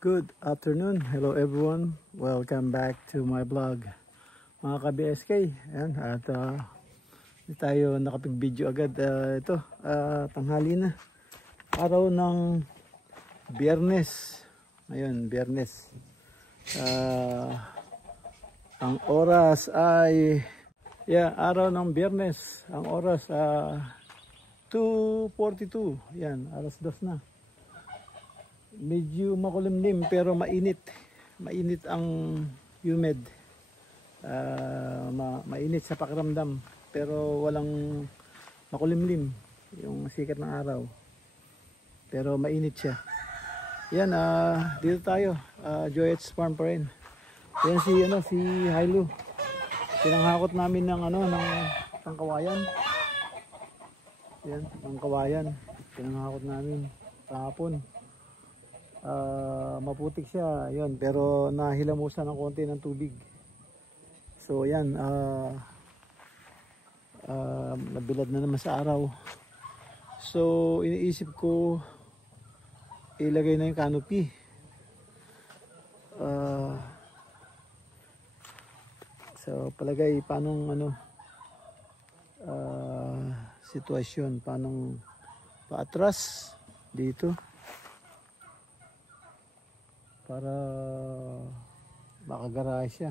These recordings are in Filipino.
Good afternoon, hello everyone, welcome back to my vlog mga ka-BSK. Ayan, at hindi tayo nakapag-video agad. Ito, tanghali na, araw ng Biyernes. Ngayon, Biyernes, ang oras ay araw ng Biyernes, ang oras 2:42. Yan, alas 2 na. Medyo makulimlim pero mainit ang humid. Mainit sa pakiramdam pero walang makulimlim yung sikat ng araw, pero mainit siya. Yan, dito tayo, Joyette's Farm pa rin. Yan si Hilo, pinanghakot namin ng ng kawayan. Yan, ng kawayan pinanghakot namin kahapon. Maputik siya yon, pero nahilamusan ng konti ng tubig. So yan, nabilad na naman sa araw. So iniisip ko ilagay na yung canopy. So palagay paanong sitwasyon, paanong paatras dito para makagarahe siya.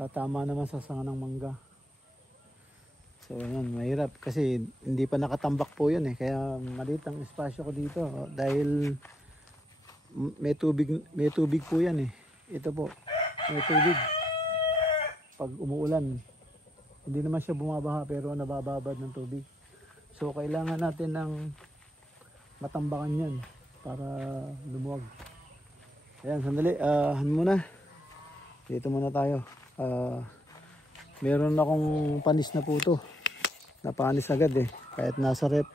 Tatama naman sa sanga ng mangga. So yan, mahirap kasi hindi pa nakatambak po yun kaya maliit ang espasyo ko dito dahil may tubig po yan Ito po, may tubig pag umuulan. Hindi naman siya bumabaha pero nabababad ng tubig. So kailangan natin ng matambakan yan para lumuwag. Ayan, sandali, muna. Dito muna tayo. Meron akong panis na puto. Napanis agad kahit nasa rep.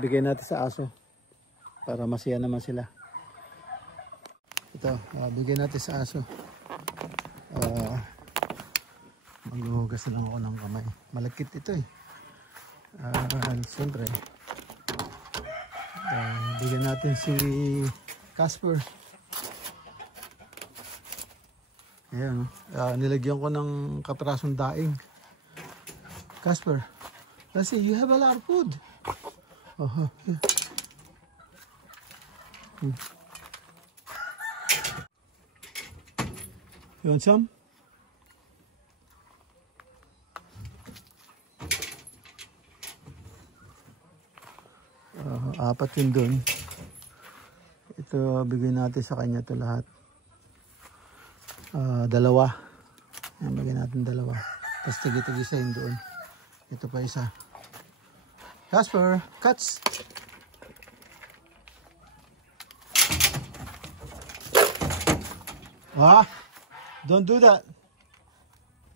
Bigay natin sa aso para masaya naman sila. Ito, bigay natin sa aso. Maghuhugas lang ako ng kamay. Malakit ito siyempre. Bigyan natin si Casper. Ayan, nilagyan ko ng kaprasong daing. Casper, let's see, you have a lot of food. You want some? Apat yun dun. Ito, bigyan natin sa kanya ito lahat. Dalawa. Ayan, bigyan natin dalawa. Tapos tigi-tigisa yun doon. Ito pa isa. Casper, cuts! Don't do that.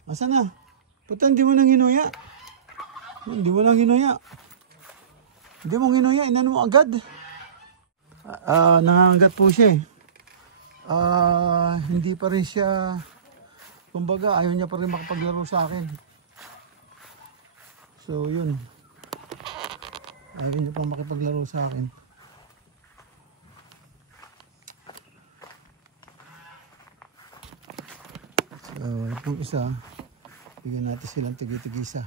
Asa na? Puta, hindi mo nang hinuya. Hindi mo nang hinuya. Hindi mo ginuya, inano mo agad. Nangangagat po siya Hindi pa rin siya, kumbaga ayaw niya pa rin makapaglaro sa akin. So yun, ayaw niya pa makapaglaro sa akin. Yung isa, bigyan natin silang tigi-tigisa.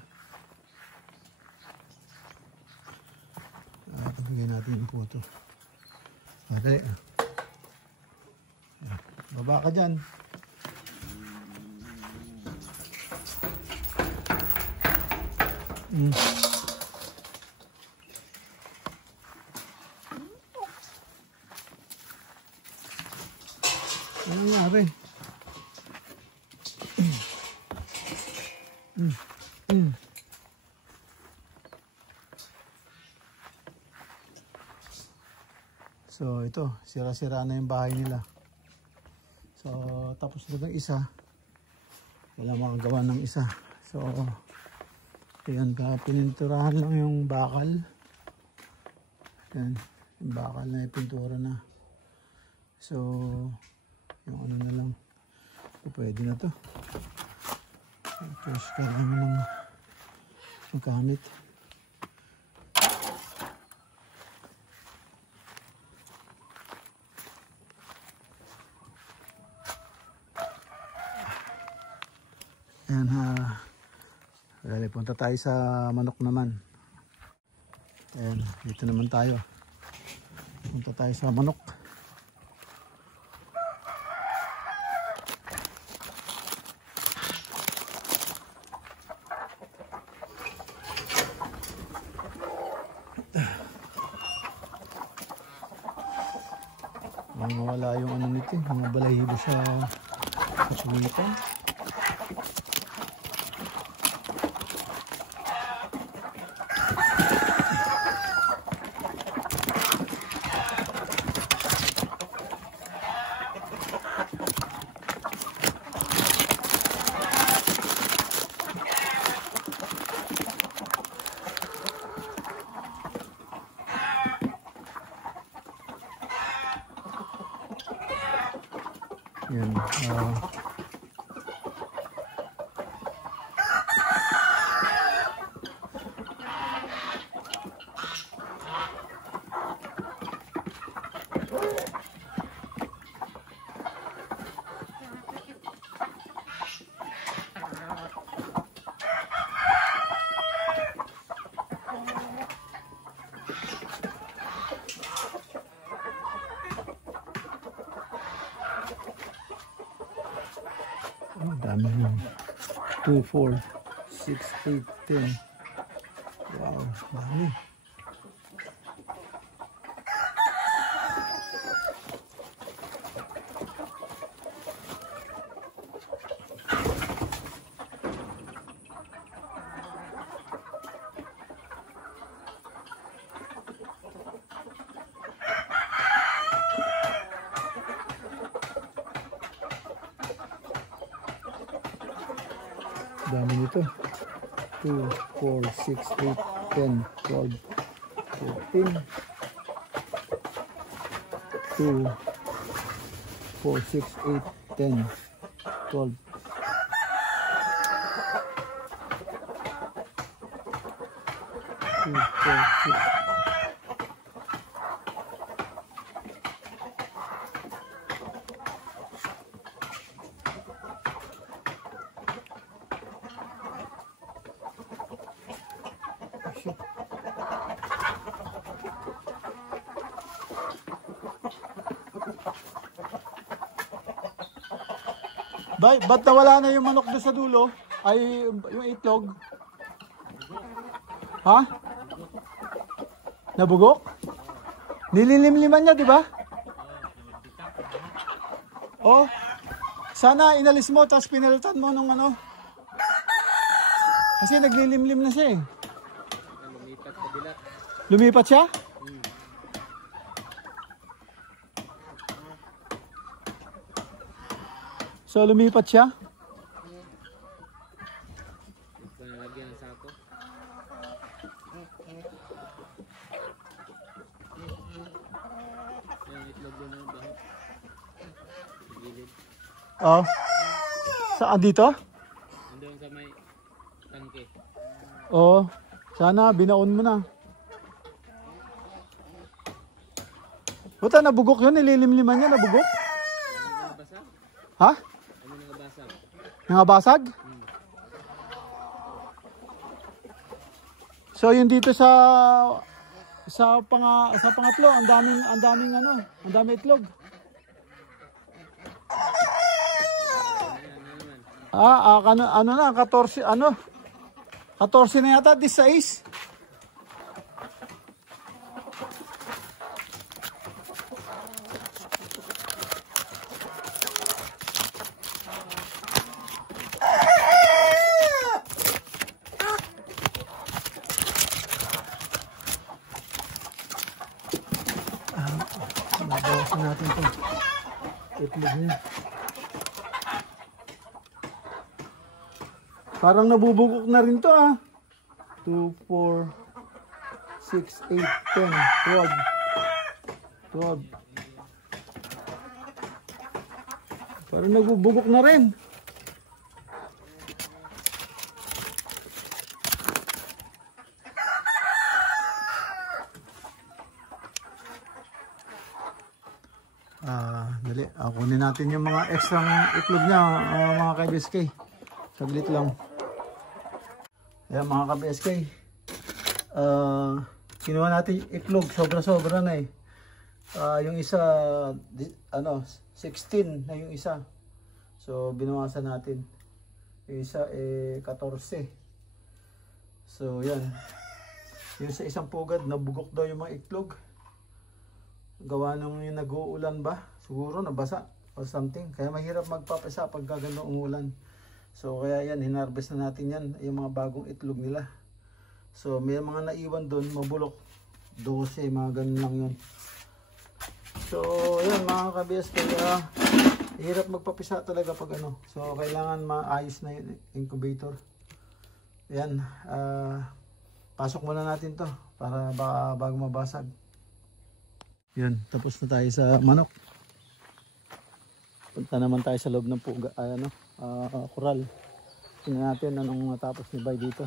At bigyan natin yung puto. Okay. Baba ka dyan. Ano nangyari? So ito, sira-sira na yung bahay nila. So tapos na ng isa. Wala makagawa ng isa. So ayan ka, pininturahan lang yung bakal. Ayan, yung bakal na yung pintura na. So yung ano na lang. So, pwede na to. Tapos kailangan ng magamit. Ayan ha. Dali, punta tayo sa manok naman. Ayan, dito naman tayo. Punta tayo sa manok. Mawala yung ano nito, mga balahibo sa kasungitan. Yan, dami mo. 2, 4, 6, 8, 10. Wow, dami. Dami nito. 2, 4, 6, 8, 10, 12, 14. 2, 4, 6, 8, 10, 12. 2, 4, 6. Ba't nawala na yung manok doon sa dulo? Ay, yung itlog? Ha? Nabugok? Nililimliman niya, di ba? Oh, sana inalis mo, tapos pinalitan mo nung ano. Kasi naglilimlim na siya eh. Lumipat sa bilat. Lumipat siya? So lumipat siya? Ito na lagyan ng sako. Yung itlog doon ng baho. Sa gilid. Oh. Saan dito? Nandun sa may tangke. Oh. Sana binaon mo na. Buta nabugok yun, nililimliman niya, nabugok? Ano nabasa? Ha? Ano nabasa? Nangabasag? So yun dito sa pangatlo, ang daming itlog. Ano na, 14 14 na yata, 16. Bawasan natin ito. Itlog niya. Parang nabubugok na rin to 2, 4, 6, 8, 10, 12. Parang nabubugok na rin. Dali, kunin natin yung mga extra itlog niya, mga ka-BSK. Saglit lang. Ayan mga ka-BSK. Kinuha natin itlog, sobra-sobra na eh. Yung isa, 16 na yung isa. So, binawasan natin. Yung isa, 14. So, yan. Yung sa isang pugad, nabugok daw yung mga itlog. Gawa nung yung nag-uulan ba? Siguro nabasa or something. Kaya mahirap magpapasa pag gagano umulan. So kaya yan, hinarvest na natin yan. Yung mga bagong itlog nila. So may mga naiwan doon, mabulok. 12, mga ganun lang yun. So yan mga kabiyas, kaya hirap magpapisa talaga pag ano. So kailangan maayos na yung incubator. Yan. Pasok muna natin to para bago mabasag. Yan, tapos na tayo sa manok. Punta naman tayo sa loob ng kural. Tingnan natin anong natapos ni Bay dito.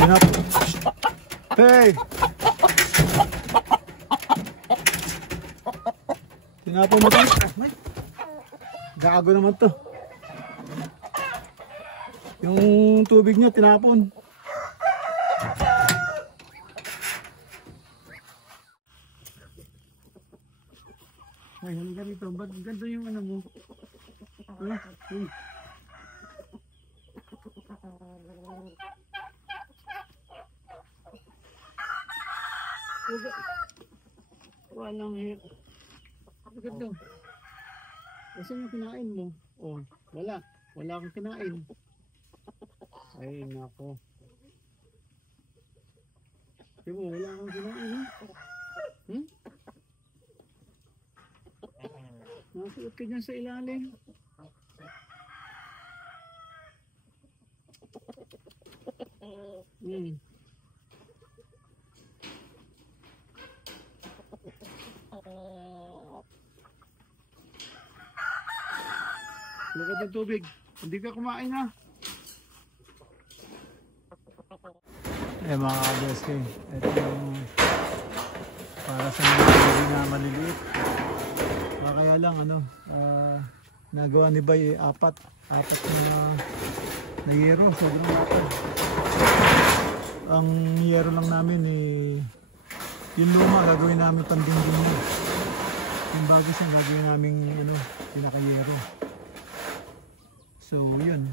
No. Hey! Tinapon mo ito. Gago naman to. Yung tubig niya tinapon. Ay, halika dito. Ba't ganda yung ano mo? Walang hit. Ganda. Kasi yung kinain mo. Oh, wala kang kinain. Ay, nako. Diba, wala kang kinain. Nasuot ka dyan sa ilalim. Lagad ng tubig. Hindi ka kumain ha. Mga ka-BSK, ito yung para sa mga na maliliit. Kaya lang nagawa ni Bay apat na yero. Sobrang lapad. Ang yero lang namin yung luma gagawin namin pandingding na. Yung bagos ang gagawin namin pinaka-yero. So yun,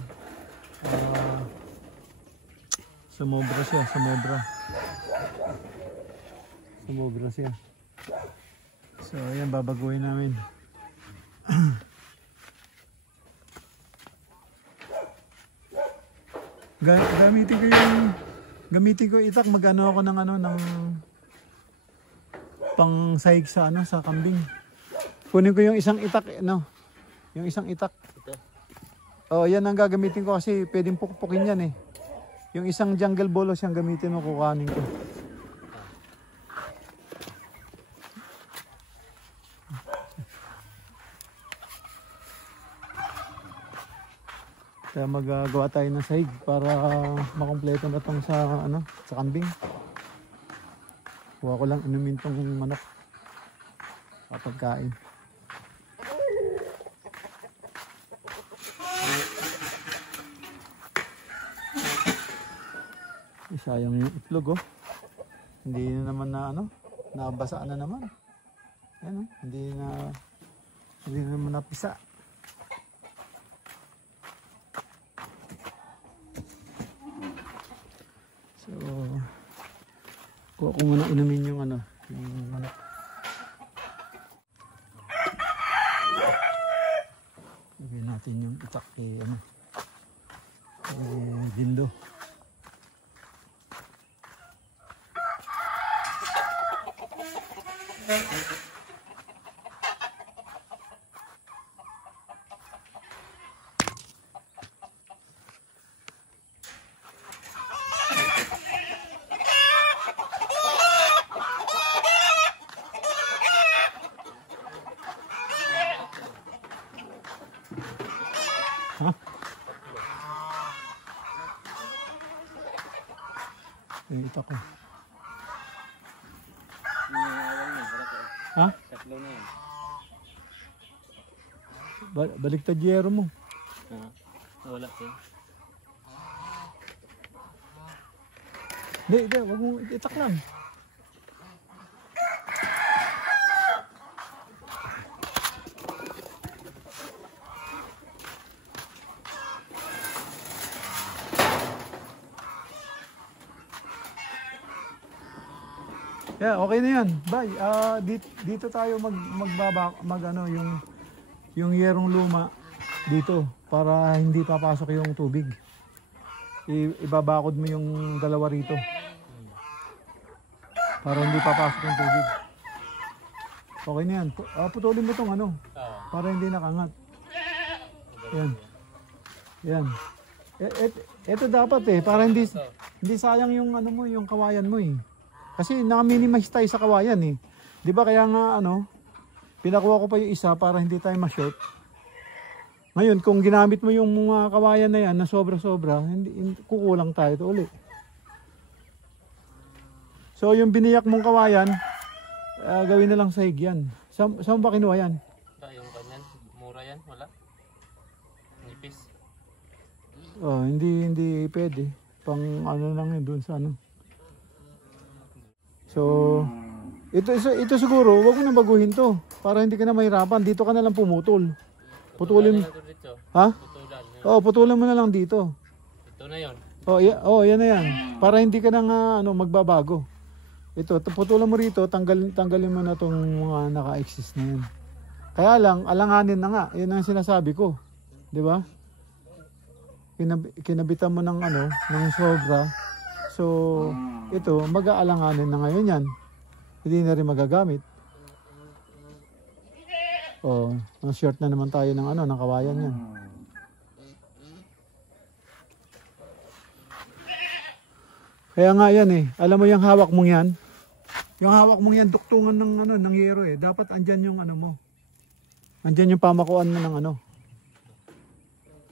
sumobra siya. So ayan, babaguhin namin. Gamitin ko itak, magano ako ng pang sahig sa sa kambing. Kunin ko yung isang itak, yung isang itak. Oh, yan ang gagamitin ko kasi pwedeng pukpukin yan eh. Yung isang jungle bolos yung gamitin mo, kukanin ko. Kaya magagawa tayo ng sahig para makumpleto na tong sa ano, sa kambing. Kuha ko lang inumin tong manok. Kapagkain. Sayang yung itlog oh. Hindi na naman na ano, nabasa na naman. Ayan oh, hindi na naman napisa. So, kuha ko muna inumin yung ano, yung manok. Lagyan natin yung itak kay ano, Dindo. Ha? Yung itak ko. Ha? Tatlo na yan. Baliktad yero mo. Wala siya. Hindi, wag mo itak lang. Yeah, okay na yan. Bye. Dito tayo mag ano yung yerong luma dito para hindi papasok yung tubig. Ibabakod mo yung dalawa rito. Para hindi papasok yung tubig. Okay na yan. Putulin mo tong ano para hindi nakangat. Yan. Yan. Ito dapat eh para hindi sayang yung ano mo, yung kawayan mo eh. Kasi naka-minimize tayo sa kawayan eh. 'Di ba kaya nga ano, pinakuha ko pa yung isa para hindi tayo ma-short. Ngayon, kung ginamit mo yung mga kawayan na yan na sobra-sobra, hindi kukulang tayo ito uli. So yung biniyak mong kawayan, gawin na lang sahig yan. Saan ba kinuha yan? Yung kanyan, mura yan, wala. Nipis. Oh, hindi pwede. Pang ano lang yun doon sa ano. So, ito siguro, wag mo na baguhin to para hindi ka na mahirapan. Dito ka na lang pumutol. Putulin. Ha? Oo, putulan mo na lang dito. Ito na 'yon. Oh, yan na yan. Para hindi ka na ano magbabago. Ito, putulan mo rito, tanggalin mo na tong mga naka-exist na yan. Kaya lang, alanganin na nga. Yan ang sinasabi ko. 'Di ba? Kinabitan mo ng ano, ng sobra. So, ito, mag-aalanganin na ngayon yan. Hindi na rin magagamit. Oh, short na naman tayo ng ano, ng kawayan yan. Kaya nga yan eh. Alam mo yung hawak mong yan? Yung hawak mong yan, duktungan ng ano, ng yero eh. Dapat andyan yung ano mo. Andyan yung pamakuan mo ng ano.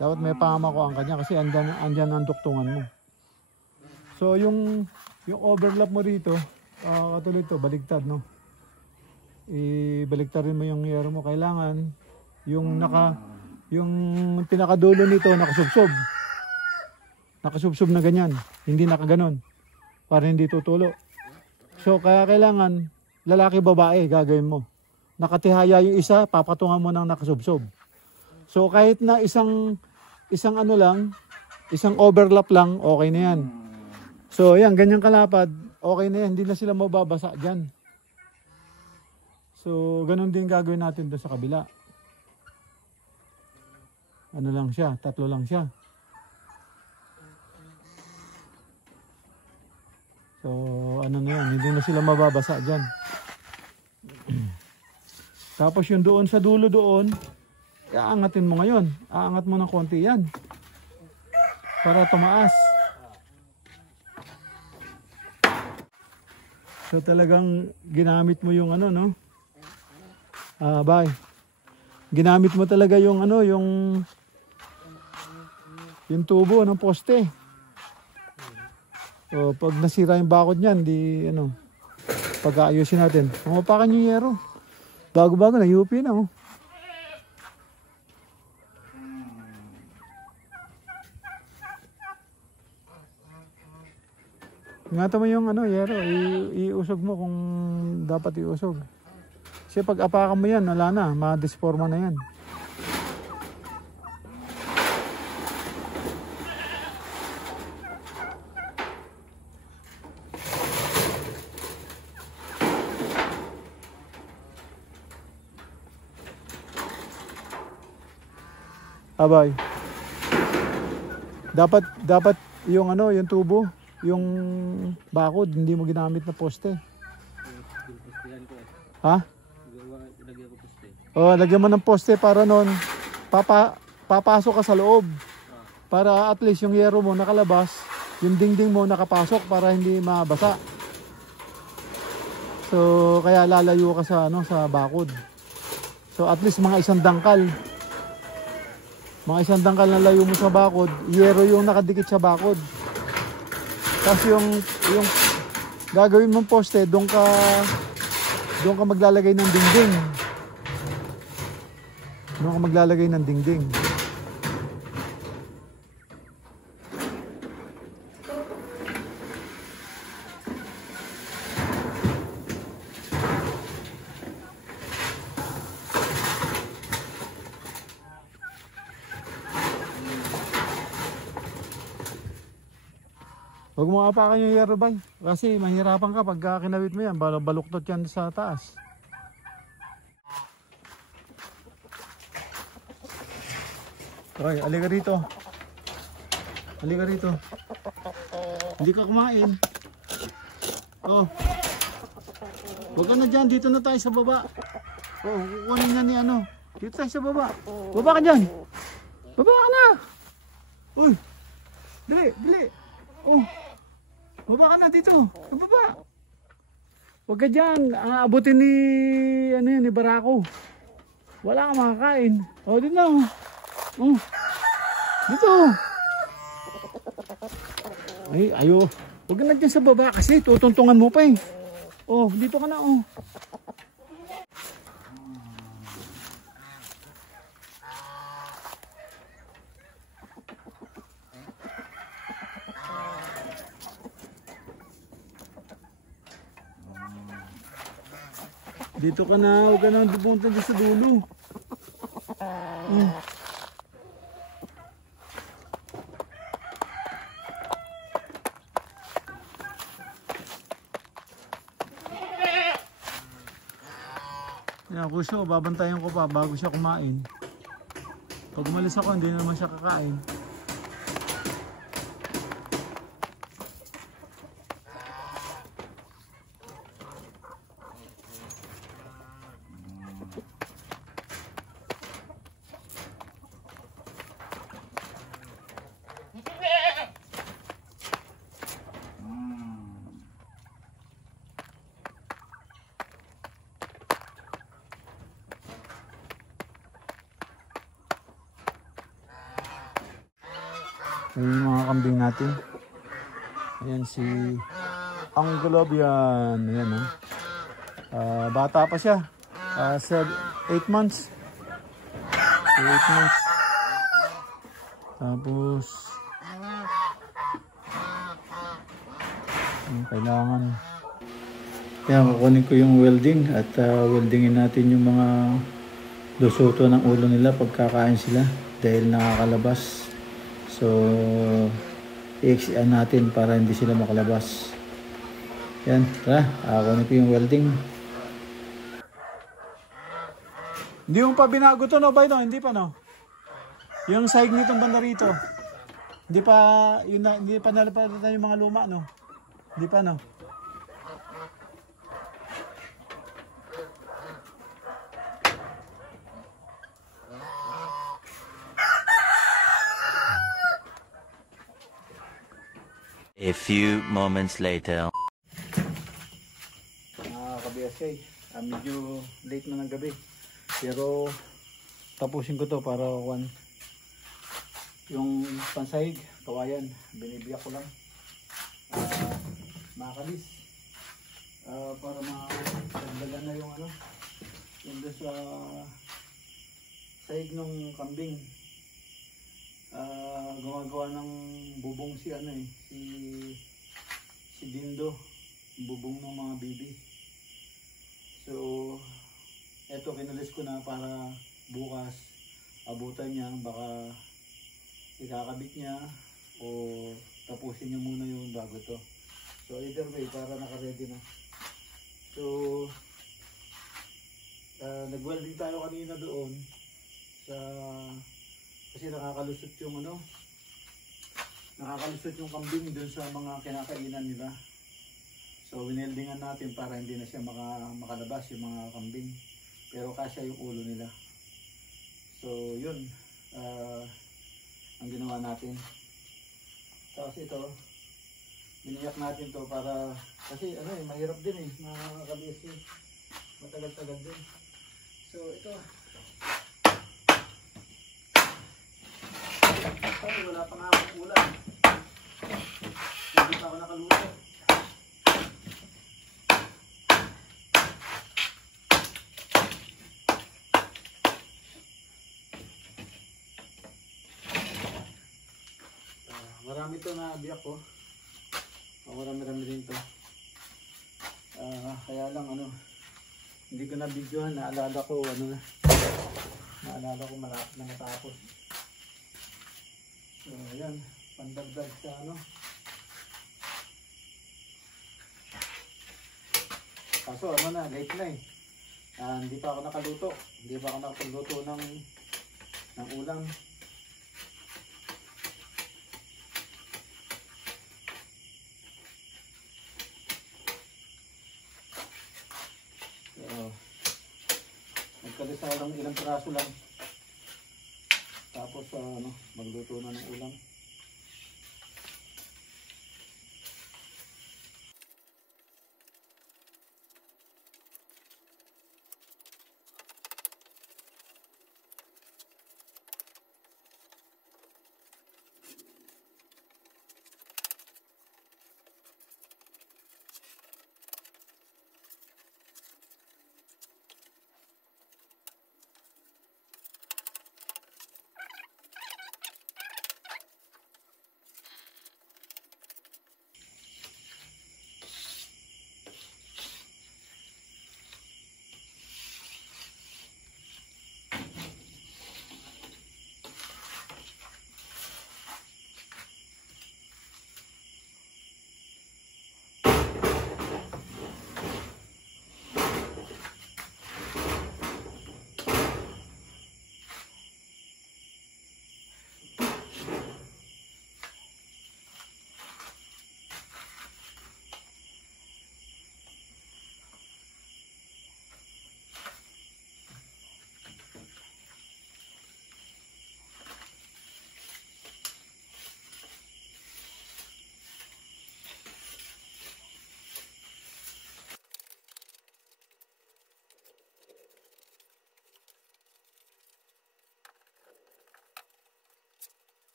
Dapat may pamakuan ka niya kasi andyan ang duktungan mo. So yung overlap mo rito, katulad ito, baligtad no. Ibaligtad rin mo yung yero mo. Kailangan yung pinakadulo nito nakasubsob. Nakasubsob na ganyan, hindi nakaganon. Para hindi tutulo. So kaya kailangan lalaki babae gagawin mo. Nakatihaya yung isa, papatungan mo ng nakasubsob. So kahit na isang ano lang, isang overlap lang, okay na yan. So ayan, ganyang kalapad, okay na yan, hindi na sila mababasa dyan. So ganun din gagawin natin doon sa kabila. Ano lang siya, 3 lang siya. So ano na yan, hindi na sila mababasa dyan. Tapos yung doon sa dulo doon, Aangatin mo ngayon. Aangat mo ng konti yan. Para tumaas. So talagang ginamit mo yung ano, no? Bye. Ginamit mo talaga yung ano, yung tubo ng poste. So pag nasira yung bakod niyan, di ano, pag-aayusin natin. Mapakan yung yero. Bago-bago na UP na, oh. Ingatan mo yung ano, yero, iusog mo kung dapat iusog. Kasi pag apakan mo yan, wala na, ma-disforma na yan. Abay. Dapat yung ano, yung tubo, yung bakod, hindi mo ginamit na poste. Ha? Oh, lagyan mo ng poste para noon papasok ka sa loob. Para at least yung yero mo nakalabas, yung dingding mo nakapasok para hindi mabasa. So kaya lalayo ka sa ano, sa bakod. So at least mga isang dangkal. Mga isang dangkal na layo mo sa bakod, yero yung nakadikit sa bakod. Tapos yung gagawin mong poste, doon ka maglalagay ng dingding. Doon ka maglalagay ng dingding. Huwag mo apakan yung yero, bay. Kasi mahirapan ka pag kinawit mo yan. Baluktot yan sa taas. Okay, halika rito. Halika rito. Hindi ka kumain. Oh. Huwag ka na dyan. Dito na tayo sa baba. Oh, kukunin nga ni ano. Dito tayo sa baba. Baba ka dyan. Baba ka na. Uy. Dili, dili. Oh. Baba ka na dito. Baba. Huwag ka dyan. Abutin ni, ano yan, ni Barako. Wala kang makakain. O, dito na. Oh. Dito. Ay, ayo. Huwag ka na dyan sa baba kasi tutuntungan mo pa eh. Oh, dito ka na, oh. Dito ka na, huwag ka na pupunta dito sa dulo. Yan, kusyo, babantayan ko pa bago siya kumain. Pag umalis ako, hindi na naman siya kakain. Ayan yung mga kambing natin. Ayan si Anglobian. Ayan, bata pa siya. 8 months. 8 months. Tapos kailangan. Kaya kukunin ko yung welding at weldingin natin yung mga lusuto ng ulo nila pagkakain sila dahil nakakalabas. So, i-XN natin para hindi sila makalabas. Yan, tara, kunin ko yung welding. Hindi mo pa binago to, no, bay, no? Hindi pa, no? Yung sahig nitong banda rito. Hindi pa, hindi pa nalapatan yung mga luma, no? Hindi pa, no? A few moments later. Mga ka-BSK, medyo late na ng gabi. Pero tapusin ko to para yung pansahig, kawayan, binibiyak ko lang. Makalis. Para madagdagan na yung yung doon sa sahig ng kambing. Gumagawa ng bubong si Dindo, bubong ng mga bibi. So eto, kinalis ko na para bukas abutan niya, baka ikakabit niya o tapusin niya muna yun bago to. So either way, para naka-ready na. So nag-welding tayo kanina doon sa, kasi nakakalusot yung kambing doon sa mga kinakainan nila. So wineldingan natin para hindi na siya makalabas yung mga kambing, pero kasya yung ulo nila. So yun ang ginawa natin. Tapos ito, biniyak natin to para, kasi mahirap din mga ka-BSK, matagal-tagal din. So ito, ay, wala pa nga akong ulan, hindi pa ako nakaluto. Marami to na biyak ko. Marami din to. Kaya lang hindi ko na videohan, naalala ko malapit na matapos. So ayan, pandagdag sa kaso late na hindi pa ako nakaluto. Hindi pa ako nakapagluto ng ulam. Nagkalisa lang ilang piraso lang. Tapos magluto na ng ulam.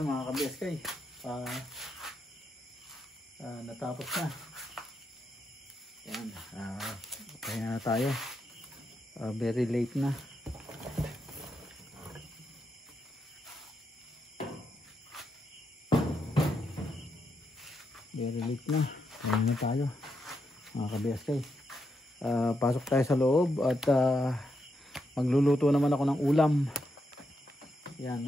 Yan mga ka-BSK. Natapos na. Yan. Kaya na tayo. Very late na. Very late na. Kaya na tayo. Mga ka-BSK. Pasok tayo sa loob at magluluto naman ako ng ulam. Yan.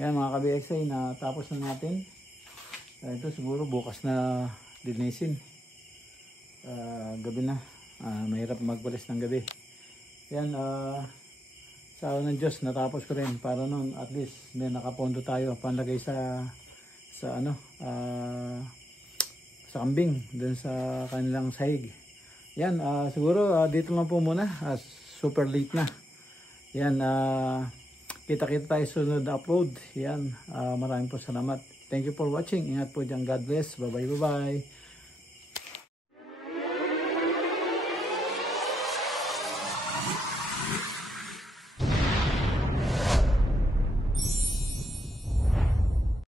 Yan mga ka-BXA, natapos na natin. Ito siguro bukas na linisin. Gabi na. Mahirap magwalis ng gabi. Yan, sa ng Diyos natapos ko rin para noon at least may nakapondo tayo panlagay sa ano sa kambing dun sa kanilang sahig. Yan, siguro dito lang po muna. Super late na. Yan, kita-kita tayo sunod na upload. Yan, maraming po salamat. Thank you for watching. Ingat po dyan. God bless. Bye-bye, bye-bye.